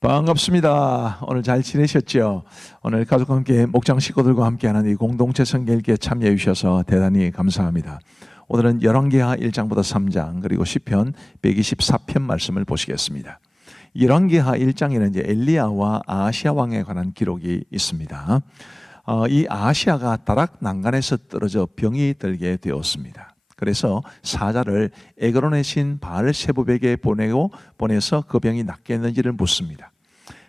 반갑습니다. 오늘 잘 지내셨죠? 오늘 가족과 함께 목장 식구들과 함께하는 이 공동체 성결기에 참여해 주셔서 대단히 감사합니다. 오늘은 열왕기하 1장부터 3장 그리고 시편 124편 말씀을 보시겠습니다. 열왕기하 1장에는 이제 엘리야와 아하시아 왕에 관한 기록이 있습니다. 이 아하시아가 다락 난간에서 떨어져 병이 들게 되었습니다. 그래서 사자를 에그론의 신 바알세부백에 보내서 그 병이 낫겠는지를 묻습니다.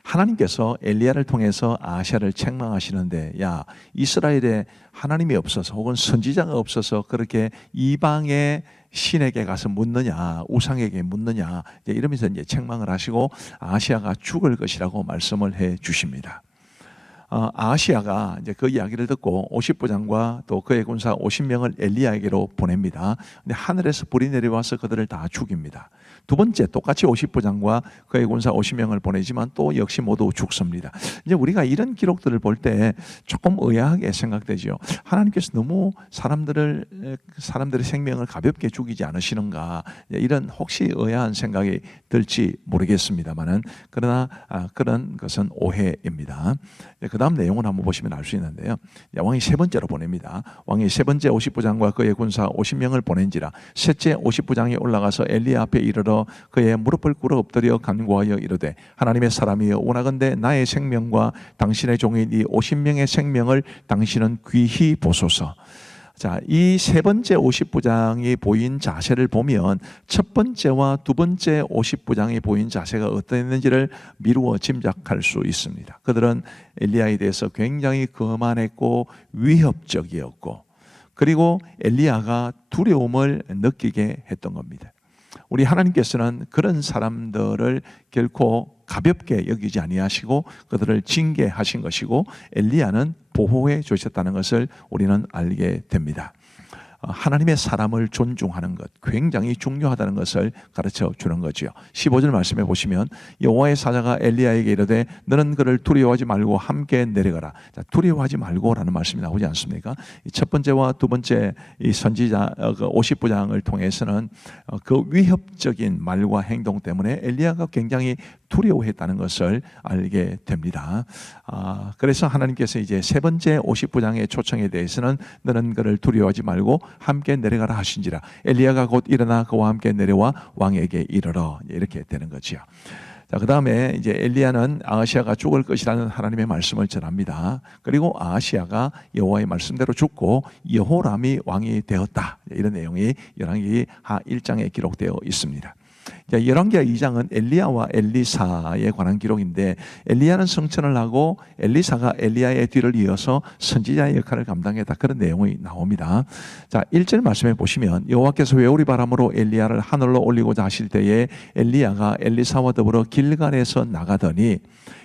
하나님께서 엘리야를 통해서 아하시아를 책망하시는데, 야, 이스라엘에 하나님이 없어서 혹은 선지자가 없어서 그렇게 이방의 신에게 가서 묻느냐, 우상에게 묻느냐, 이러면서 이제 책망을 하시고 아하시아가 죽을 것이라고 말씀을 해 주십니다. 아하시아가 이제 그 이야기를 듣고 50부장과 또 그의 군사 50명을 엘리야에게로 보냅니다. 근데 하늘에서 불이 내려와서 그들을 다 죽입니다. 두 번째 똑같이 50부장과 그의 군사 50명을 보내지만 또 역시 모두 죽습니다. 이제 우리가 이런 기록들을 볼 때 조금 의아하게 생각되죠. 하나님께서 너무 사람들의 생명을 가볍게 죽이지 않으시는가, 이런 혹시 의아한 생각이 들지 모르겠습니다만은 그러나 그런 것은 오해입니다. 그 다음 내용을 한번 보시면 알 수 있는데요. 왕이 세 번째로 보냅니다. 왕이 세 번째 50부장과 그의 군사 50명을 보낸지라 셋째 50부장이 올라가서 엘리야 앞에 이르러 그의 무릎을 꿇어 엎드려 간구하여 이르되, 하나님의 사람이여, 원하건대 나의 생명과 당신의 종인 이 50명의 생명을 당신은 귀히 보소서. 자, 이 세 번째 50부장이 보인 자세를 보면 첫 번째와 두 번째 50부장이 보인 자세가 어떠했는지를 미루어 짐작할 수 있습니다. 그들은 엘리야에 대해서 굉장히 거만했고 위협적이었고, 그리고 엘리야가 두려움을 느끼게 했던 겁니다. 우리 하나님께서는 그런 사람들을 결코 가볍게 여기지 아니하시고 그들을 징계하신 것이고 엘리야는 보호해 주셨다는 것을 우리는 알게 됩니다. 하나님의 사람을 존중하는 것 굉장히 중요하다는 것을 가르쳐 주는 거지요. 15절 말씀해 보시면 여호와의 사자가 엘리야에게 이르되 너는 그를 두려워하지 말고 함께 내려가라. 자, 두려워하지 말고라는 말씀이 나오지 않습니까? 첫 번째와 두 번째 이 선지자 50부장을 통해서는 그 위협적인 말과 행동 때문에 엘리야가 굉장히 두려워했다는 것을 알게 됩니다. 그래서 하나님께서 이제 세 번째 50부장의 초청에 대해서는 너는 그를 두려워하지 말고 함께 내려가라 하신지라 엘리야가 곧 일어나 그와 함께 내려와 왕에게 이르러, 이렇게 되는 거지요. 자, 그 다음에 이제 엘리야는 아하시아가 죽을 것이라는 하나님의 말씀을 전합니다. 그리고 아하시아가 여호와의 말씀대로 죽고 여호람이 왕이 되었다, 이런 내용이 열왕기하 1장에 기록되어 있습니다. 열왕기하 2장은 엘리야와 엘리사에 관한 기록인데, 엘리야는 성천을 하고 엘리사가 엘리야의 뒤를 이어서 선지자의 역할을 감당했다, 그런 내용이 나옵니다. 자, 1절 말씀해 보시면 여호와께서 회오리 바람으로 엘리야를 하늘로 올리고자 하실 때에 엘리야가 엘리사와 더불어 길갈에서 나가더니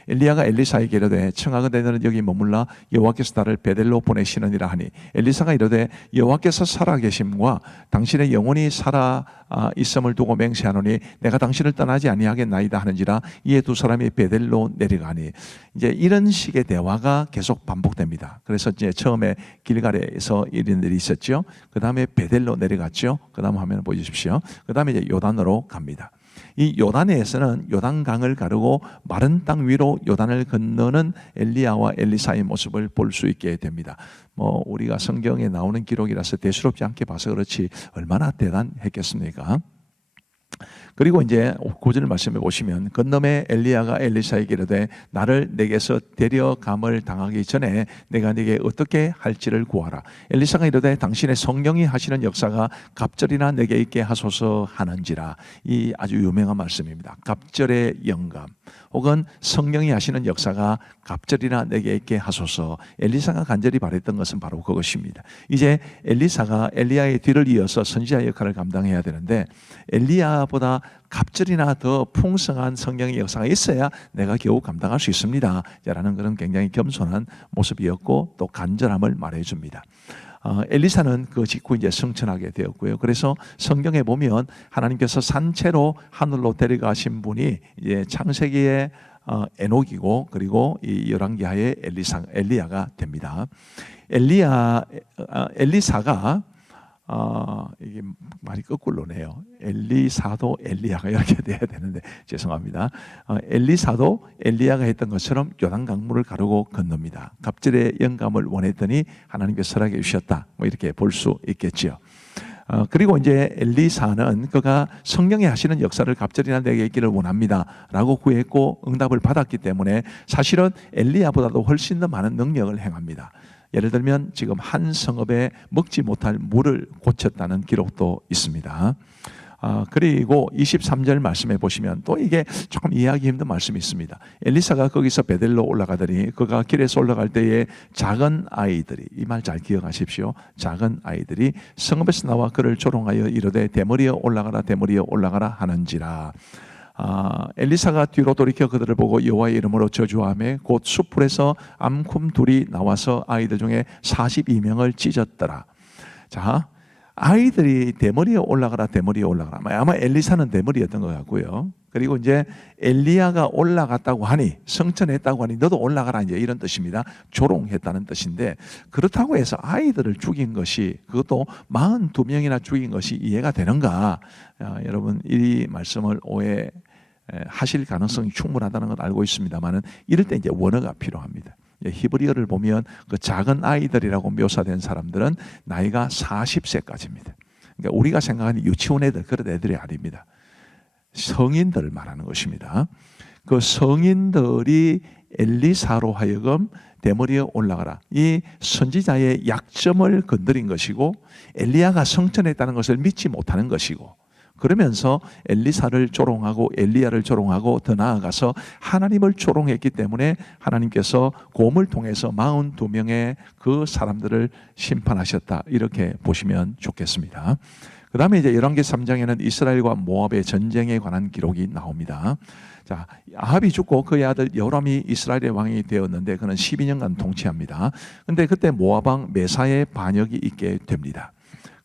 엘리야가 엘리사에게 이르되 청하건대 너는 여기 머물라 여호와께서 나를 베델로 보내시느니라 하니 엘리사가 이르되 여호와께서 살아계심과 당신의 영혼이 살아 있음을 두고 맹세하노니 내가 당신을 떠나지 아니하겠나이다 하는지라 이에 두 사람이 베델로 내려가니, 이제 이런 식의 대화가 계속 반복됩니다. 그래서 이제 처음에 길갈에서 이런 일이 있었죠. 그 다음에 베델로 내려갔죠. 그 다음 화면을 보여주십시오. 그 다음에 이제 요단으로 갑니다. 이 요단에서는 요단강을 가르고 마른 땅 위로 요단을 건너는 엘리야와 엘리사의 모습을 볼 수 있게 됩니다. 우리가 성경에 나오는 기록이라서 대수롭지 않게 봐서 그렇지 얼마나 대단했겠습니까? 그리고 이제 9절 말씀해 보시면 건너매 엘리야가 엘리사에게 이르되 나를 내게서 데려감을 당하기 전에 내가 네게 어떻게 할지를 구하라. 엘리사가 이르되 당신의 성령이 하시는 역사가 갑절이나 내게 있게 하소서 하는지라. 이 아주 유명한 말씀입니다. 갑절의 영감 혹은 성령이 하시는 역사가 갑절이나 내게 있게 하소서. 엘리사가 간절히 바랬던 것은 바로 그것입니다. 이제 엘리사가 엘리야의 뒤를 이어서 선지자 역할을 감당해야 되는데 엘리야보다 갑절이나 더 풍성한 성령의 역사가 있어야 내가 겨우 감당할 수 있습니다 라는 그런 굉장히 겸손한 모습이었고 또 간절함을 말해줍니다. 엘리사는 그 직후 이제 승천하게 되었고요. 그래서 성경에 보면 하나님께서 산채로 하늘로 데려가신 분이 이제 창세기의 에녹이고 그리고 이 열왕기하의 엘리야가 됩니다. 엘리사가 이게 말이 거꾸로네요. 엘리사도 엘리야가 이렇게 돼야 되는데 죄송합니다. 엘리사도 엘리야가 했던 것처럼 요단 강물을 가르고 건넙니다. 갑절의 영감을 원했더니 하나님께서 허락해 주셨다. 뭐 이렇게 볼 수 있겠지요. 그리고 이제 엘리사는 그가 성령이 하시는 역사를 갑절이나 내게 있기를 원합니다 라고 구했고 응답을 받았기 때문에 사실은 엘리야보다도 훨씬 더 많은 능력을 행합니다. 예를 들면 지금 한 성읍에 먹지 못할 물을 고쳤다는 기록도 있습니다. 그리고 23절 말씀해 보시면 또 이게 조금 이해하기 힘든 말씀이 있습니다. 엘리사가 거기서 베델로 올라가더니 그가 길에서 올라갈 때에 작은 아이들이, 이 말 잘 기억하십시오. 작은 아이들이 성읍에서 나와 그를 조롱하여 이르되 대머리에 올라가라 대머리에 올라가라 하는지라. 엘리사가 뒤로 돌이켜 그들을 보고 여호와의 이름으로 저주하며 곧 숯불에서 암쿰 둘이 나와서 아이들 중에 42명을 찢었더라. 자, 아이들이 대머리에 올라가라 대머리에 올라가라. 아마 엘리사는 대머리였던 것 같고요. 그리고 이제 엘리야가 올라갔다고 하니, 성천했다고 하니 너도 올라가라, 이제 이런 뜻입니다. 조롱했다는 뜻인데, 그렇다고 해서 아이들을 죽인 것이, 그것도 42명이나 죽인 것이 이해가 되는가? 여러분 이 말씀을 오해하실 가능성이 충분하다는 걸 알고 있습니다만은, 이럴 때 이제 원어가 필요합니다. 히브리어를 보면 그 작은 아이들이라고 묘사된 사람들은 나이가 40세까지입니다. 그러니까 우리가 생각하는 유치원 애들, 그런 애들이 아닙니다. 성인들을 말하는 것입니다. 그 성인들이 엘리사로 하여금 대머리에 올라가라, 이 선지자의 약점을 건드린 것이고, 엘리야가 성천했다는 것을 믿지 못하는 것이고, 그러면서 엘리사를 조롱하고 엘리야를 조롱하고 더 나아가서 하나님을 조롱했기 때문에 하나님께서 곰을 통해서 42명의 그 사람들을 심판하셨다, 이렇게 보시면 좋겠습니다. 그 다음에 이제 열왕기 3장에는 이스라엘과 모압의 전쟁에 관한 기록이 나옵니다. 자, 아합이 죽고 그의 아들 여호람이 이스라엘의 왕이 되었는데 그는 12년간 통치합니다. 근데 그때 모압 왕 메사의 반역이 있게 됩니다.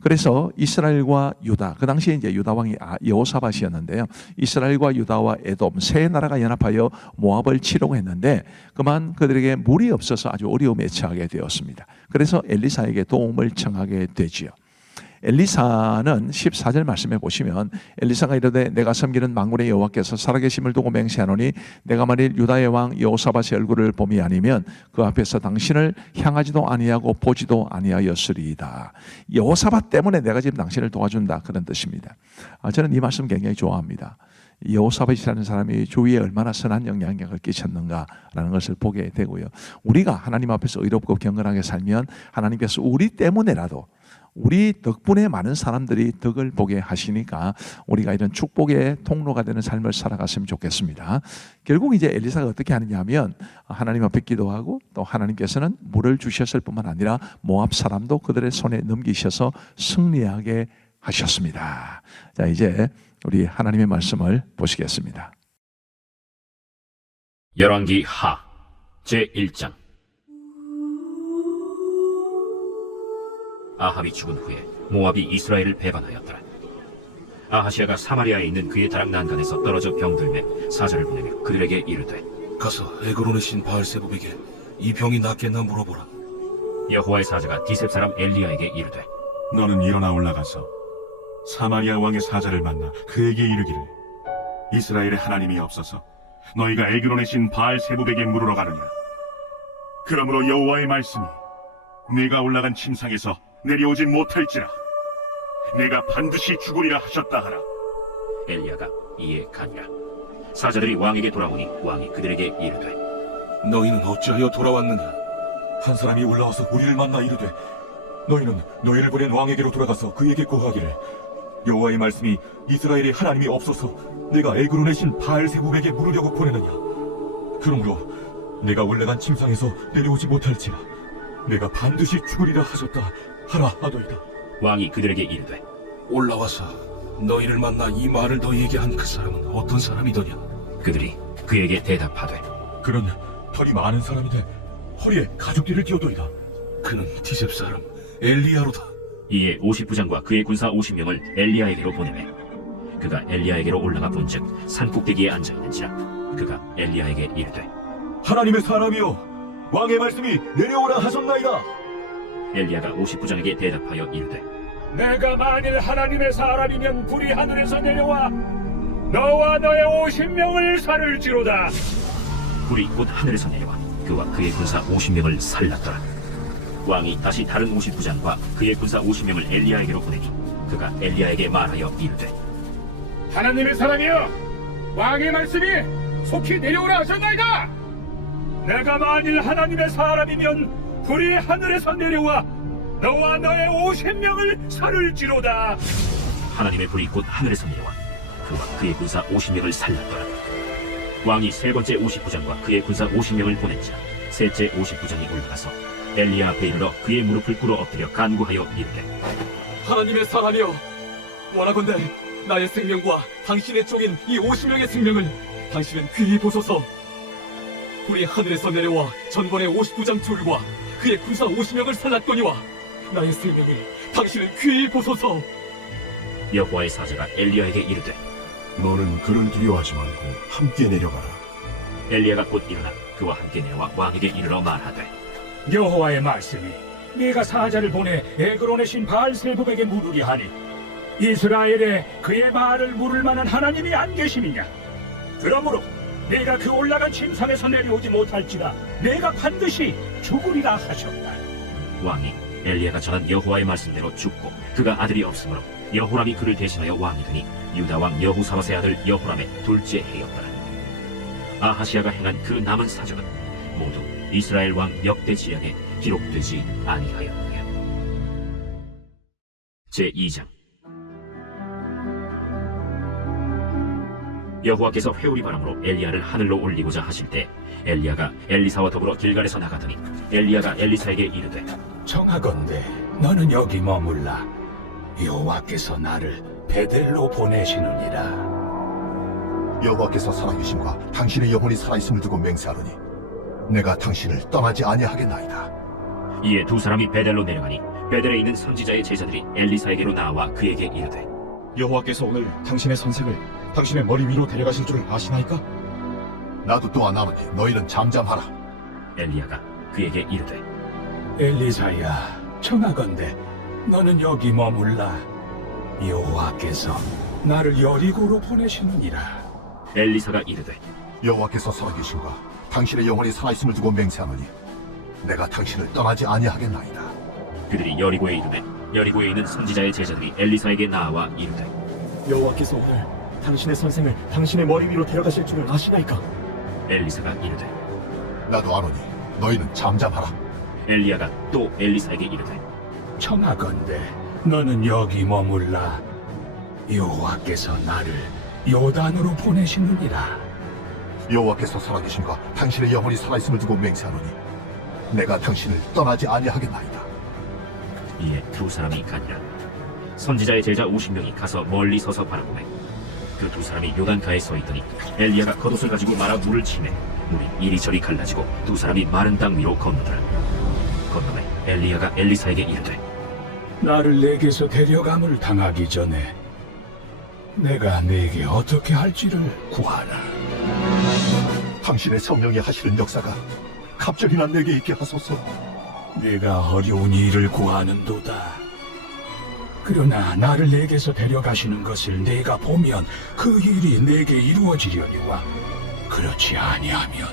그래서 이스라엘과 유다, 그 당시에 이제 유다 왕이 여호사밧이었는데요. 이스라엘과 유다와 에돔 세 나라가 연합하여 모압을 치려고 했는데 그만 그들에게 물이 없어서 아주 어려움에 처하게 되었습니다. 그래서 엘리사에게 도움을 청하게 되지요. 엘리사는 14절 말씀해 보시면, 엘리사가 이르되 내가 섬기는 만군의 여호와께서 살아계심을 두고 맹세하노니 내가 만일 유다의 왕 여호사밧의 얼굴을 봄이 아니면 그 앞에서 당신을 향하지도 아니하고 보지도 아니하였으리이다. 여호사밧 때문에 내가 지금 당신을 도와준다, 그런 뜻입니다. 저는 이 말씀 굉장히 좋아합니다. 여호사밧이라는 사람이 주위에 얼마나 선한 영향력을 끼쳤는가라는 것을 보게 되고요. 우리가 하나님 앞에서 의롭고 경건하게 살면 하나님께서 우리 때문에라도, 우리 덕분에 많은 사람들이 덕을 보게 하시니까 우리가 이런 축복의 통로가 되는 삶을 살아갔으면 좋겠습니다. 결국 이제 엘리사가 어떻게 하느냐 하면, 하나님 앞에 기도하고 또 하나님께서는 물을 주셨을 뿐만 아니라 모압 사람도 그들의 손에 넘기셔서 승리하게 하셨습니다. 자, 이제 우리 하나님의 말씀을 보시겠습니다. 열왕기 하 제1장. 아합이 죽은 후에 모압이 이스라엘을 배반하였더라. 아하시아가 사마리아에 있는 그의 다락 난간에서 떨어져 병들매 사자를 보내며 그들에게 이르되, 가서 에그론의 신 바알세붑에게 이 병이 낫겠나 물어보라. 여호와의 사자가 디셉 사람 엘리야에게 이르되, 너는 일어나 올라가서 사마리아 왕의 사자를 만나 그에게 이르기를, 이스라엘의 하나님이 없어서 너희가 에그론의 신 바알세붑에게 물으러 가느냐. 그러므로 여호와의 말씀이 내가 올라간 침상에서 내려오지 못할지라. 내가 반드시 죽으리라 하셨다 하라. 엘리야가 이에 가니라. 사자들이 왕에게 돌아오니 왕이 그들에게 이르되, 너희는 어찌하여 돌아왔느냐? 한 사람이 올라와서 우리를 만나 이르되, 너희는 너희를 보낸 왕에게로 돌아가서 그에게 고하기를, 여호와의 말씀이 이스라엘의 하나님이 없어서 내가 에그론의 신 바알세붑에게 물으려고 보내느냐. 그러므로 내가 올라간 침상에서 내려오지 못할지라. 내가 반드시 죽으리라 하셨다 하라 하더이다. 왕이 그들에게 이르되, 올라와서 너희를 만나 이 말을 너희에게 한 그 사람은 어떤 사람이더냐? 그들이 그에게 대답하되, 그는 털이 많은 사람인데 허리에 가죽띠를 띄어도이다. 그는 디셉 사람 엘리야로다. 이에 50부장과 그의 군사 50명을 엘리야에게로 보내매 그가 엘리야에게로 올라가 본즉 산 꼭대기에 앉아 있는지라. 그가 엘리야에게 이르되, 하나님의 사람이여, 왕의 말씀이 내려오라 하셨나이다. 엘리야가 50부장에게 대답하여 이르되, 내가 만일 하나님의 사람이면 불이 하늘에서 내려와 너와 너의 50명을 살을지로다. 불이 곧 하늘에서 내려와 그와 그의 군사 50명을 살랐더라. 왕이 다시 다른 50부장과 그의 군사 50명을 엘리야에게로 보내니 그가 엘리야에게 말하여 이르되 하나님의 사람이여, 왕의 말씀이 속히 내려오라 하셨나이다. 내가 만일 하나님의 사람이면 불이 하늘에서 내려와 너와 너의 50명을 살을지로다. 하나님의 불이 곧 하늘에서 내려와 그와 그의 군사 50명을 살랐더라. 왕이 세 번째 50부장과 그의 군사 50명을 보낸지라 셋째 50부장이 올라가서 엘리야 앞에 이르러 그의 무릎을 꿇어 엎드려 간구하여 이르되 하나님의 사람이여, 원하건대 나의 생명과 당신의 종인 이 50명의 생명을 당신은 귀히 보소서. 불이 하늘에서 내려와 전번의 50부장 둘과 그의 군사 50명을 살랐거니와 나의 생명을 당신은 귀히 보소서. 여호와의 사자가 엘리야에게 이르되 너는 그를 두려워하지 말고 함께 내려가라. 엘리야가 곧 일어나 그와 함께 내려와 왕에게 이르러 말하되 여호와의 말씀이 네가 사자를 보내 에그론의 신 바알세불에게 물으리 하니 이스라엘에 그의 말을 물을 만한 하나님이 안 계심이냐. 그러므로 네가 그 올라간 침상에서 내려오지 못할지라 내가 반드시 죽으리라 하셨다. 왕이 엘리야가 전한 여호와의 말씀대로 죽고 그가 아들이 없으므로 여호람이 그를 대신하여 왕이 되니 유다 왕 여후사밧의 아들 여호람의 둘째 해였더라. 아하시아가 행한 그 남은 사적은 모두 이스라엘 왕 역대 지략에 기록되지 아니하였느냐. 제2장. 여호와께서 회오리 바람으로 엘리야를 하늘로 올리고자 하실 때 엘리야가 엘리사와 더불어 길갈에서 나가더니 엘리야가 엘리사에게 이르되 청하건대 너는 여기 머물라. 여호와께서 나를 베델로 보내시느니라. 여호와께서 살아계심과 당신의 영혼이 살아있음을 두고 맹세하노니 내가 당신을 떠나지 아니하겠나이다. 이에 두 사람이 베델로 내려가니 베델에 있는 선지자의 제자들이 엘리사에게로 나와 그에게 이르되 여호와께서 오늘 당신의 선생을 당신의 머리 위로 데려가실 줄 아시나이까? 나도 또한 아노니 너희는 잠잠하라. 엘리야가 그에게 이르되 엘리사야, 청하건대 너는 여기 머물라. 여호와께서 나를 여리고로 보내시느니라. 엘리사가 이르되 여호와께서 살아계심과 당신의 영혼이 살아있음을 두고 맹세하노니 내가 당신을 떠나지 아니하겠나이다. 그들이 여리고에 이르매 여리고에 있는 선지자의 제자들이 엘리사에게 나와 이르되 여호와께서 오늘 당신의 선생을 당신의 머리 위로 데려가실 줄을 아시나이까? 엘리사가 이르되 나도 아노니 너희는 잠잠하라. 엘리야가 또 엘리사에게 이르되 청하건대 너는 여기 머물라. 여호와께서 나를 요단으로 보내시느니라. 여호와께서 살아계심과 당신의 영혼이 살아있음을 두고 맹세하노니 내가 당신을 떠나지 아니하겠나이다. 이에 두 사람이 가니라. 선지자의 제자 50명이 가서 멀리 서서 바라보매 그 두 사람이 요단가에 서 있더니 엘리야가 겉옷을 가지고 말아 물을 치매 물이 이리저리 갈라지고 두 사람이 마른 땅 위로 건너더라. 건너매 엘리야가 엘리사에게 이르되 나를 내게서 데려감을 당하기 전에 내가 네게 어떻게 할지를 구하라. 당신의 성령이 하시는 역사가 갑자기나 내게 있게 하소서. 네가 어려운 일을 구하는도다. 그러나 나를 내게서 데려가시는 것을 내가 보면 그 일이 내게 이루어지려니와 그렇지 아니하면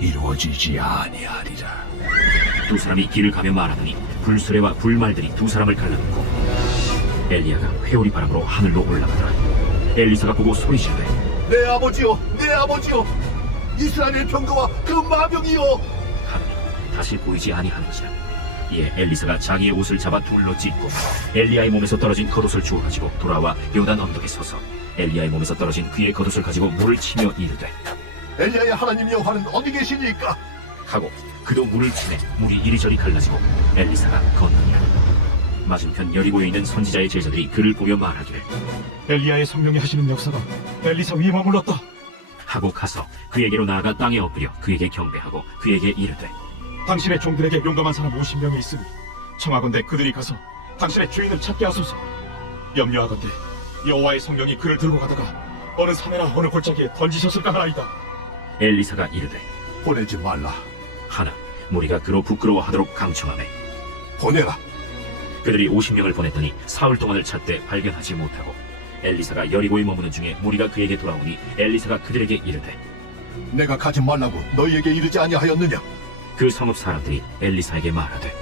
이루어지지 아니하리라. 두 사람이 길을 가며 말하더니 불수레와 불말들이 두 사람을 갈라놓고 엘리야가 회오리 바람으로 하늘로 올라가더라. 엘리사가 보고 소리지르되 내 아버지여, 내 아버지여, 이스라엘의 병거와 그 마병이여. 하더니 다시 보이지 아니하는지라. 이에 엘리사가 자기의 옷을 잡아 둘러 찢고 엘리야의 몸에서 떨어진 겉옷을 주워 가지고 돌아와 요단 언덕에 서서 엘리야의 몸에서 떨어진 그의 겉옷을 가지고 물을 치며 이르되 엘리야의 하나님 여호와는 어디 계시니까? 하고 그도 물을 치매 물이 이리저리 갈라지고 엘리사가 건너니라. 맞은편 여리고에 있는 선지자의 제자들이 그를 보며 말하기를 엘리야의 성령이 하시는 역사가 엘리사 위에 머물렀다. 하고 가서 그에게로 나아가 땅에 엎드려 그에게 경배하고 그에게 이르되 당신의 종들에게 용감한 사람 50명이 있으니 청하건대 그들이 가서 당신의 주인을 찾게 하소서. 염려하건대 여호와의 성령이 그를 들고 가다가 어느 산에나 어느 골짜기에 던지셨을까 하나이다. 엘리사가 이르되 보내지 말라. 하나 무리가 그로 부끄러워하도록 강청하매 보내라. 그들이 50명을 보냈더니 사흘 동안을 찾되 발견하지 못하고 엘리사가 여리고에 머무는 중에 무리가 그에게 돌아오니 엘리사가 그들에게 이르되 내가 가지 말라고 너희에게 이르지 아니하였느냐? 그 성읍 사람들이 엘리사에게 말하되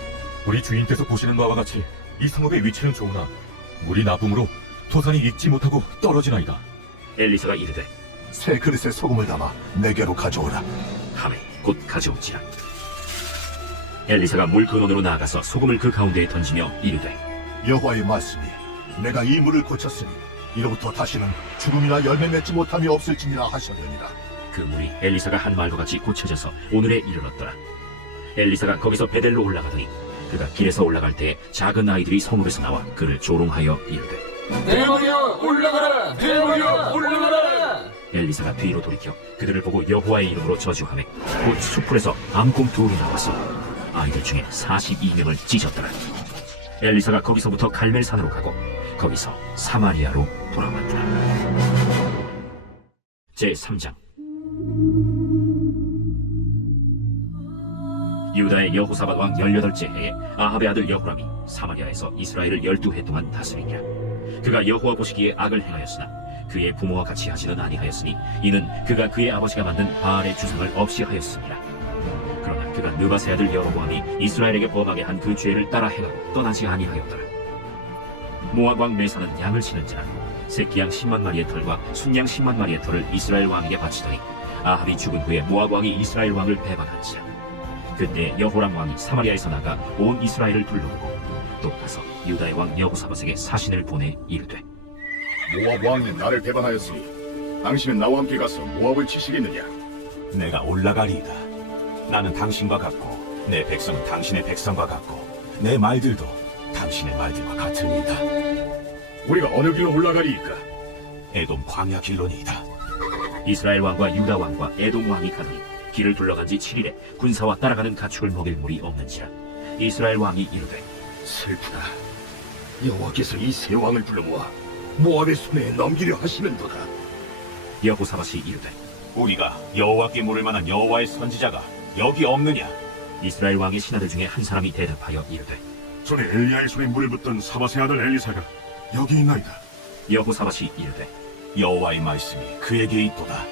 우리 주인께서 보시는 바와 같이 이 성읍의 위치는 좋으나 물이 나쁨으로 토산이 익지 못하고 떨어지나이다. 엘리사가 이르되 새 그릇에 소금을 담아 내게로 가져오라. 하매 곧 가져온지라. 엘리사가 물 근원으로 나아가서 소금을 그 가운데에 던지며 이르되 여호와의 말씀이 내가 이 물을 고쳤으니 이로부터 다시는 죽음이나 열매 맺지 못함이 없을지니라 하셨느니라. 그 물이 엘리사가 한 말과 같이 고쳐져서 오늘에 이르렀더라. 엘리사가 거기서 베델로 올라가더니 그가 길에서 올라갈 때에 작은 아이들이 성읍에서 나와 그를 조롱하여 이르되 대머리여 올라가라! 대머리여 올라가라! 엘리사가 뒤로 돌이켜 그들을 보고 여호와의 이름으로 저주하매 곧 수풀에서 암곰 둘이 나와서 아이들 중에 42명을 찢었더라. 엘리사가 거기서부터 갈멜산으로 가고 거기서 사마리아로 돌아왔더라. 제3장. 유다의 여호사밧 왕 18째 해에 아합의 아들 여호람이 사마리아에서 이스라엘을 12해 동안 다스리니라. 그가 여호와 보시기에 악을 행하였으나 그의 부모와 같이 하지는 아니하였으니 이는 그가 그의 아버지가 만든 바알의 주상을 없이 하였습니다. 그러나 그가 느바세 아들 여로보암이 이스라엘에게 범하게 한 그 죄를 따라 행하고 떠나지 아니하였더라. 모압 왕 메사는 양을 치는지라 새끼양 10만 마리의 털과 순양 10만 마리의 털을 이스라엘 왕에게 바치더니 아합이 죽은 후에 모압 왕이 이스라엘 왕을 배반한지라. 그때 여호람 왕이 사마리아에서 나가 온 이스라엘을 둘러보고 또 가서 유다의 왕 여호사밧에게 사신을 보내 이르되 모압 왕이 나를 배반하였으니 당신은 나와 함께 가서 모압을 치시겠느냐? 내가 올라가리이다. 나는 당신과 같고 내 백성은 당신의 백성과 같고 내 말들도 당신의 말들과 같으니이다. 우리가 어느 길로 올라가리이까? 에돔 광야 길로니이다. 이스라엘 왕과 유다 왕과 에돔 왕이 가더니 길을 둘러간 지 7일에 군사와 따라가는 가축을 먹일 물이 없는지라. 이스라엘 왕이 이르되 슬프다. 여호와께서 이 세 왕을 불러 모아 모압의 손에 넘기려 하시는도다. 여호사밧이 이르되 우리가 여호와께 물을 만한 여호와의 선지자가 여기 없느냐? 이스라엘 왕의 신하들 중에 한 사람이 대답하여 이르되 전에 엘리야의 손에 물을 붓던 사밧의 아들 엘리사가 여기 있나이다. 여호사밧이 이르되 여호와의 말씀이 그에게 있도다.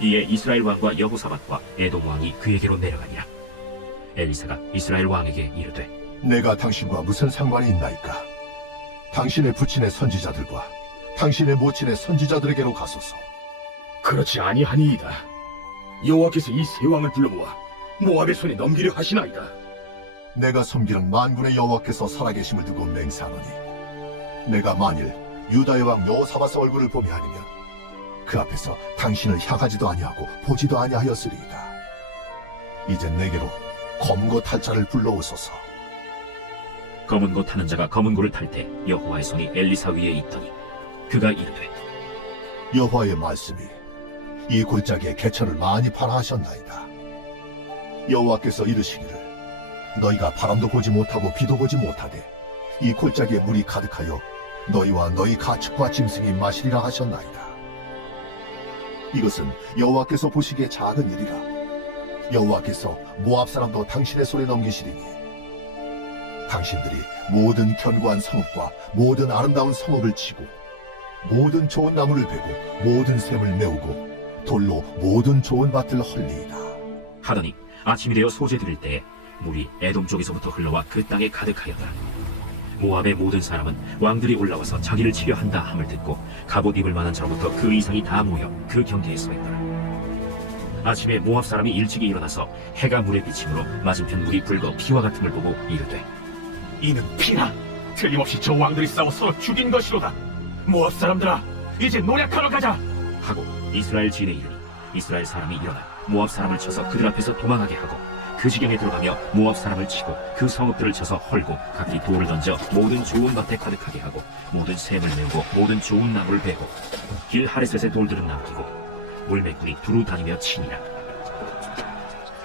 이에 이스라엘 왕과 여호사밧과 에돔 왕이 그에게로 내려가니라. 엘리사가 이스라엘 왕에게 이르되 내가 당신과 무슨 상관이 있나이까? 당신의 부친의 선지자들과 당신의 모친의 선지자들에게로 가소서. 그렇지 아니하니이다. 여호와께서 이 세 왕을 불러 모아 모압의 손에 넘기려 하시나이다. 내가 섬기는 만군의 여호와께서 살아계심을 두고 맹세하노니 내가 만일 유다의 왕 여호사밧의 얼굴을 보며 아니면 그 앞에서 당신을 향하지도 아니하고 보지도 아니하였으리이다. 이제 내게로 검고 탈자를 불러오소서. 검은 고 타는 자가 검은 고를 탈 때 여호와의 손이 엘리사 위에 있더니 그가 이르되 여호와의 말씀이 이 골짜기에 개천을 많이 발하하셨나이다. 여호와께서 이르시기를 너희가 바람도 보지 못하고 비도 보지 못하되 이 골짜기에 물이 가득하여 너희와 너희 가축과 짐승이 마시리라 하셨나이다. 이것은 여호와께서 보시기에 작은 일이라. 여호와께서 모압 사람도 당신의 손에 넘기시리니 당신들이 모든 견고한 성읍과 모든 아름다운 성읍을 치고 모든 좋은 나무를 베고 모든 샘을 메우고 돌로 모든 좋은 밭을 헐리이다. 하더니 아침이 되어 소재 드릴 때에 물이 에돔 쪽에서부터 흘러와 그 땅에 가득하였더라. 모압의 모든 사람은 왕들이 올라와서 자기를 치려 한다 함을 듣고 갑옷 입을 만한 자로부터 그 이상이 다 모여 그 경계에 서 있더라. 아침에 모압 사람이 일찍이 일어나서 해가 물에 비침으로 맞은편 물이 붉어 피와 같음을 보고 이르되 이는 피라. 틀림없이 저 왕들이 싸워 서로 죽인 것이로다. 모압 사람들아, 이제 노력하러 가자. 하고 이스라엘 진에 이르니 이스라엘 사람이 일어나 모압 사람을 쳐서 그들 앞에서 도망하게 하고 그 지경에 들어가며 모압 사람을 치고 그 성읍들을 쳐서 헐고 각기 돌을 던져 모든 좋은 밭에 가득하게 하고 모든 샘을 메우고 모든 좋은 나무를 베고 길 하레셋의 돌들은 남기고 물매꾼이 두루 다니며 치니라.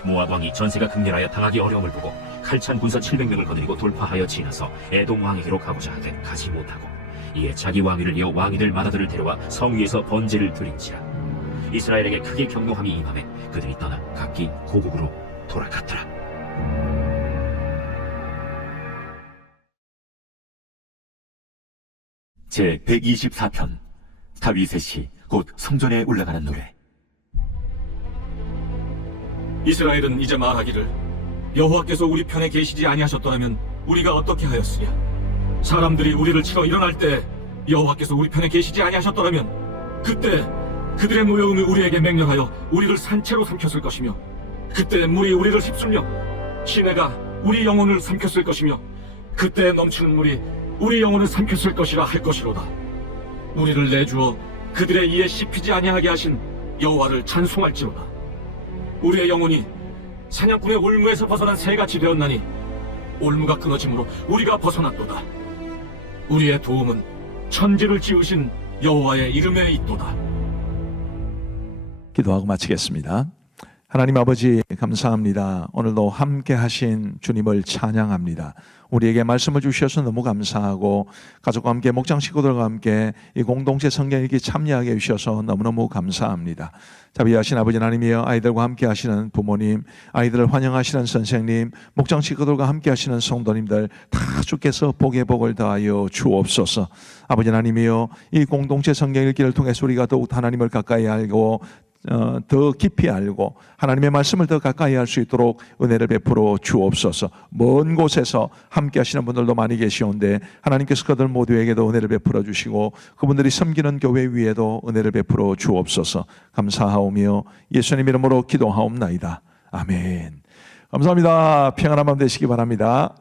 모압 왕이 전세가 극렬하여 당하기 어려움을 보고 칼찬 군사 700명을 거느리고 돌파하여 지나서 에돔 왕에게로 가고자 하되 가지 못하고 이에 자기 왕위를 이어 왕이들 마다들을 데려와 성 위에서 번제를 드린지라. 이스라엘에게 크게 경노함이 임하매 그들이 떠나 각기 고국으로 돌아갔더라. 제 124편 다윗의 시 곧 성전에 올라가는 노래. 이스라엘은 이제 말하기를 여호와께서 우리 편에 계시지 아니하셨더라면 우리가 어떻게 하였으랴. 사람들이 우리를 치러 일어날 때 여호와께서 우리 편에 계시지 아니하셨더라면 그때 그들의 노여움이 우리에게 맹렬하여 우리를 산채로 삼켰을 것이며 그때 물이 우리를 휩쓸며 시내가 우리 영혼을 삼켰을 것이며 그때 넘치는 물이 우리 영혼을 삼켰을 것이라 할 것이로다. 우리를 내주어 그들의 이에 씹히지 아니하게 하신 여호와를 찬송할지로다. 우리의 영혼이 사냥꾼의 올무에서 벗어난 새같이 되었나니 올무가 끊어짐으로 우리가 벗어났도다. 우리의 도움은 천지를 지으신 여호와의 이름에 있도다. 기도하고 마치겠습니다. 하나님 아버지 감사합니다. 오늘도 함께 하신 주님을 찬양합니다. 우리에게 말씀을 주셔서 너무 감사하고 가족과 함께 목장 식구들과 함께 이 공동체 성경 읽기 참여하게 해주셔서 너무너무 감사합니다. 자비하신 아버지 하나님이여, 아이들과 함께 하시는 부모님, 아이들을 환영하시는 선생님, 목장 식구들과 함께 하시는 성도님들 다 주께서 복의 복을 더하여 주옵소서. 아버지 하나님이여, 이 공동체 성경 읽기를 통해서 우리가 더욱 하나님을 가까이 알고 더 깊이 알고 하나님의 말씀을 더 가까이 할 수 있도록 은혜를 베풀어 주옵소서. 먼 곳에서 함께 하시는 분들도 많이 계시온데 하나님께서 그들 모두에게도 은혜를 베풀어 주시고 그분들이 섬기는 교회 위에도 은혜를 베풀어 주옵소서. 감사하오며 예수님 이름으로 기도하옵나이다. 아멘. 감사합니다. 평안한 밤 되시기 바랍니다.